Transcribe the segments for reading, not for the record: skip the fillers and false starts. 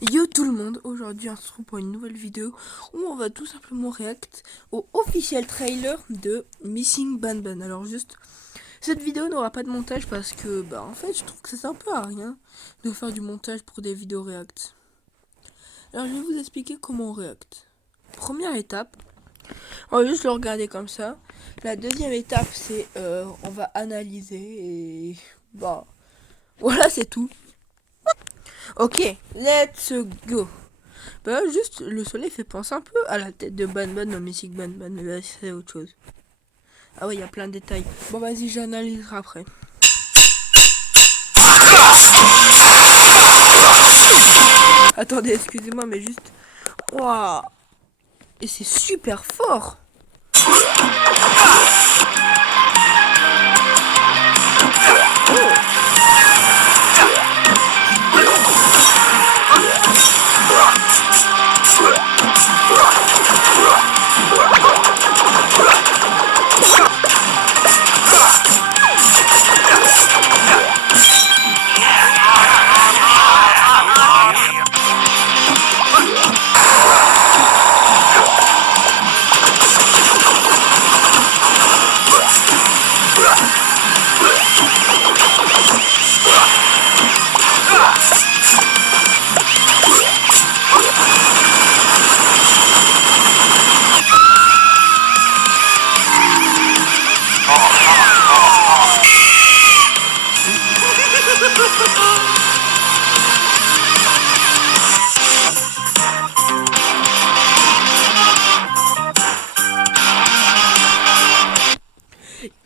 Yo tout le monde, aujourd'hui on se retrouve pour une nouvelle vidéo où on va tout simplement react au officiel trailer de Missing Banban. Alors juste, cette vidéo n'aura pas de montage parce que en fait je trouve que ça sert un peu à rien de faire du montage pour des vidéos react. Alors je vais vous expliquer comment on react. Première étape, on va juste le regarder comme ça. La deuxième étape c'est on va analyser et voilà c'est tout. Ok, let's go. Juste, le soleil fait penser un peu à la tête de Banban dans Mystic Banban, mais là, c'est autre chose. Ah ouais, il y a plein de détails. Bon, vas-y, j'analyserai après. Attendez, excusez-moi, mais juste... Waouh. Et c'est super fort.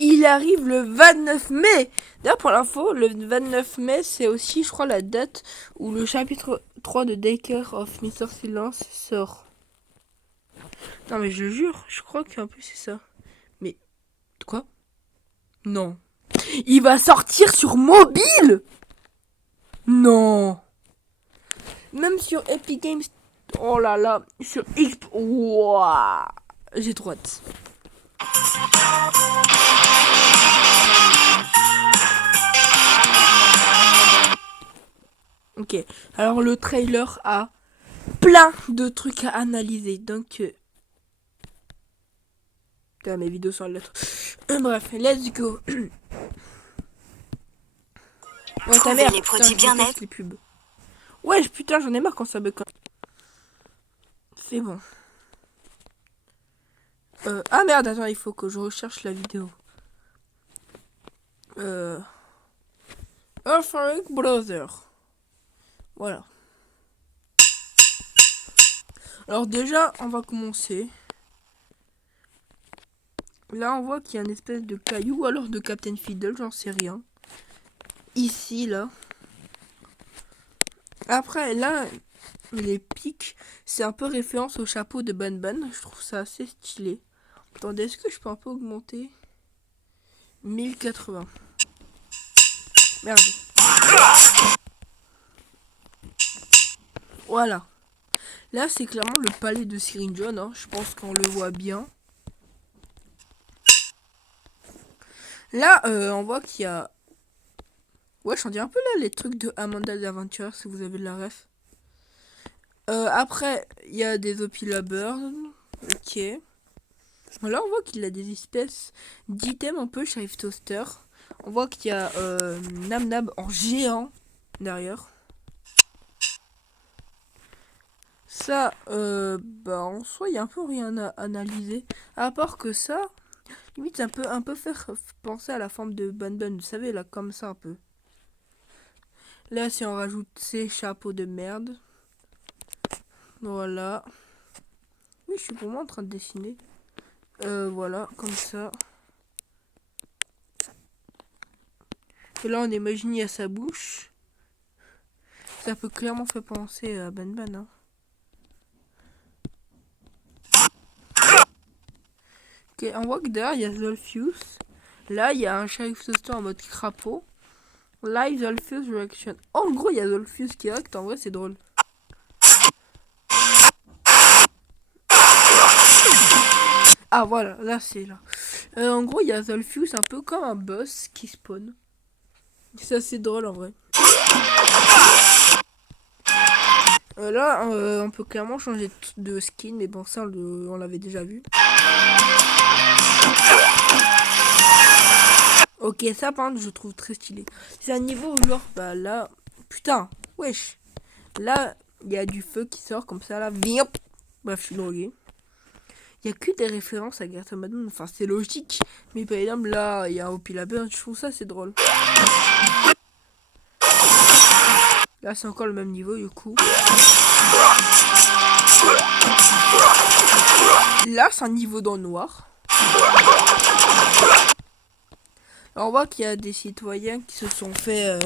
Il arrive le 29 mai. D'ailleurs, pour l'info, le 29 mai, c'est aussi, je crois, la date où le chapitre 3 de Daycare of Mr. Silence sort. Non, mais je le jure, je crois qu'en plus c'est ça. Mais, quoi? Non. Il va sortir sur mobile? Non. Même sur Epic Games. Oh là là. Sur Xbox. Waouh. J'ai trop hâte. Ok. Alors le trailer a plein de trucs à analyser. Donc... Putain, mes vidéos sont à lettres. Bref, let's go. Ouais, ta mère. Les Putain, produits bien-être. les pubs. Ouais, putain, j'en ai marre quand ça me... C'est bon. Ah merde, attends, il faut que je recherche la vidéo. Earthquake Brother. Voilà. Alors déjà, on va commencer. Là, on voit qu'il y a une espèce de caillou, alors de Captain Fiddle, j'en sais rien. Ici, là. Après, là, les pics, c'est un peu référence au chapeau de Banban. Je trouve ça assez stylé. Attendez, est-ce que je peux un peu augmenter? 1080. Merde. Voilà. Là, c'est clairement le palais de Cyril John. Hein. Je pense qu'on le voit bien. Là, on voit qu'il y a... Ouais, j'en dis un peu là, les trucs de Amanda's Adventure, si vous avez de la ref. Après, il y a des Opilabird. Ok. Là, on voit qu'il a des espèces d'items un peu Sheriff Toaster. On voit qu'il y a Nam Nab en géant derrière. Ça, en soi, il y a un peu rien à analyser. À part que ça, limite, un peu faire penser à la forme de Banban. Vous savez, là, comme ça, un peu. Là, si on rajoute ces chapeaux de merde. Voilà. Oui, je suis pour moi en train de dessiner. Voilà, comme ça. Et là, on imagine à sa bouche. Ça peut clairement faire penser à Banban. Hein. Ok, on voit que derrière, il y a Zolfius. Là, il y a un Sheriff Toaster en mode crapaud. Live Zolfius Reaction. En gros, il y a Zolfius qui acte. En vrai, c'est drôle. Ah, voilà, là, c'est là. En gros, il y a Zolfius un peu comme un boss qui spawn. C'est assez drôle en vrai. Là, on peut clairement changer de skin, mais bon, ça, on l'avait déjà vu. Ok, ça, par contre, je trouve très stylé. C'est un niveau où, genre, bah là... Putain, wesh. Là, il y a du feu qui sort comme ça, là. Bref, je suis drogué. Il y a que des références à Garten Madden. Enfin, c'est logique. Mais par exemple, là, il y a Hopi la Bird. Je trouve ça, c'est drôle. Là, c'est encore le même niveau, du coup. Là, c'est un niveau dans le noir. Alors, on voit qu'il y a des citoyens qui se sont fait...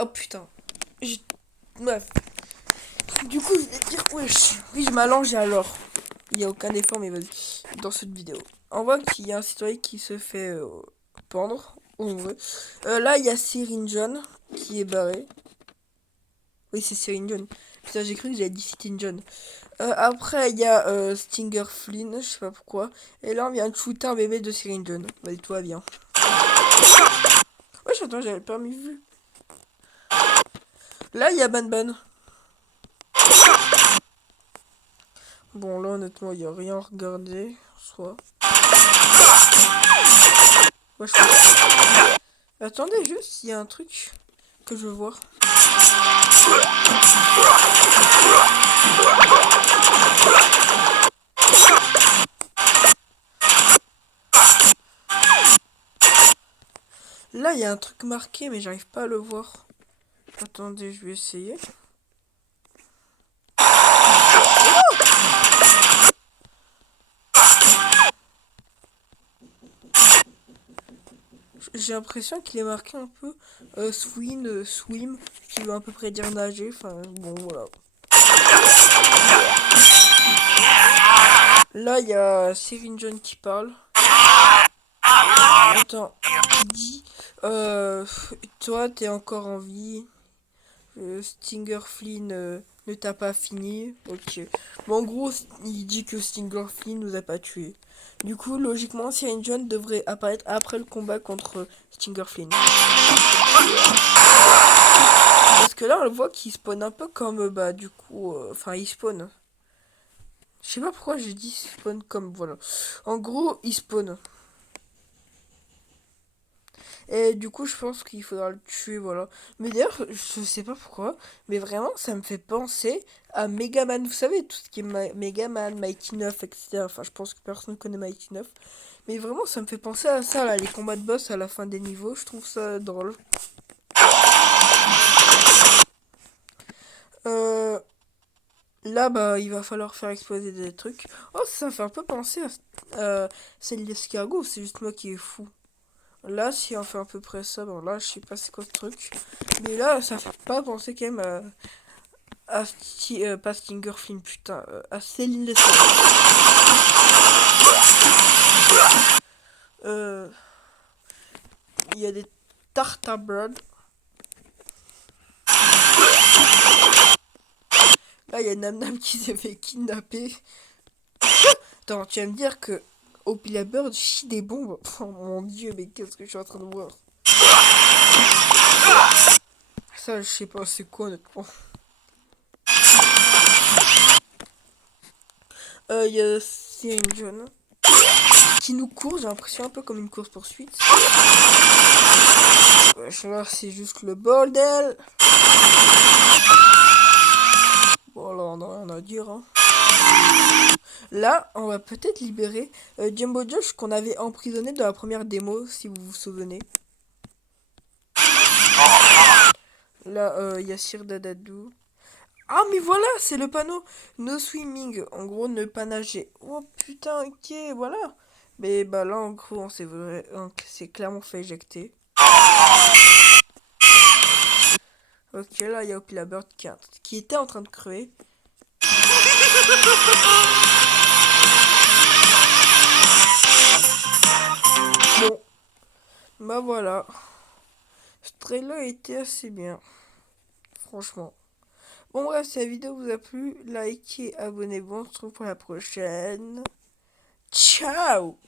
oh putain. Bref. Du coup, je vais dire, wesh. Oui, je m'allonge alors. Il n'y a aucun effort, mais vas-y. Dans cette vidéo. On voit qu'il y a un citoyen qui se fait pendre. Où on veut. Là, il y a Cyrine John qui est barré. Oui, c'est Cyrine John. Putain, j'ai cru que j'avais dit Cyrine John. Après, il y a Stinger Flynn, je sais pas pourquoi. Et là, on vient de shooter un bébé de Cyrine John. Vas-y, toi, viens. Wesh, attends, j'avais pas mis vu. Là, il y a Ban Ban. Bon, là, honnêtement, il n'y a rien à regarder. Soit. Ouais, attendez, juste, il y a un truc que je veux voir. Là, il y a un truc marqué, mais j'arrive pas à le voir. Attendez, je vais essayer. J'ai l'impression qu'il est marqué un peu swim, qui veut à peu près dire nager. Enfin, bon, voilà. Là, il y a Cyrine John qui parle. Attends, il dit toi, t'es encore en vie. Stinger Flynn ne t'a pas fini. Ok. Bon, en gros, il dit que Stinger Flynn nous a pas tués. Du coup, logiquement, Cyrine John devrait apparaître après le combat contre Stinger Flynn. Parce que là, on le voit qu'il spawn un peu comme, bah, du coup, enfin, il spawn. Je sais pas pourquoi j'ai dit spawn comme, voilà. En gros, il spawn. Et du coup, je pense qu'il faudra le tuer, voilà. Mais d'ailleurs, je sais pas pourquoi, mais vraiment, ça me fait penser à Megaman. Vous savez, tout ce qui est Megaman, Mighty 9, etc. Enfin, je pense que personne ne connaît Mighty 9. Mais vraiment, ça me fait penser à ça, là, les combats de boss à la fin des niveaux. Je trouve ça drôle. Là, bah, il va falloir faire exploser des trucs. Oh, ça fait un peu penser à celle d'escargot, c'est juste moi qui est fou. Là, si on fait à peu près ça, bon là, je sais pas c'est quoi ce truc. Mais là, ça fait pas penser quand même pas Stinger Flynn, putain, à Céline de il y a des Tartarbirds. Là, il y a Nam Nam qui s'est fait kidnapper. Attends, tu vas me dire que Hopi la Bird chie des bombes. Oh mon dieu, mais qu'est-ce que je suis en train de voir? Ça, je sais pas, c'est quoi honnêtement. Il y a Cyril John qui nous court, j'ai l'impression un peu comme une course poursuite. Là, c'est juste le bordel. Bon, là, on a rien à dire. Hein. Là, on va peut-être libérer Jumbo Josh qu'on avait emprisonné dans la première démo, si vous vous souvenez. Là, il y a Sir Dadadou. Ah, mais voilà, c'est le panneau no swimming. En gros, ne pas nager. Oh putain, ok, voilà. Mais bah là, en gros, on s'est clairement fait éjecter. Ok, là, il y a Hopi la Bird qui était en train de crever. Bon, bah voilà. Ce trailer était assez bien. Franchement. Bon bref, si la vidéo vous a plu, likez, abonnez-vous, on se retrouve pour la prochaine. Ciao!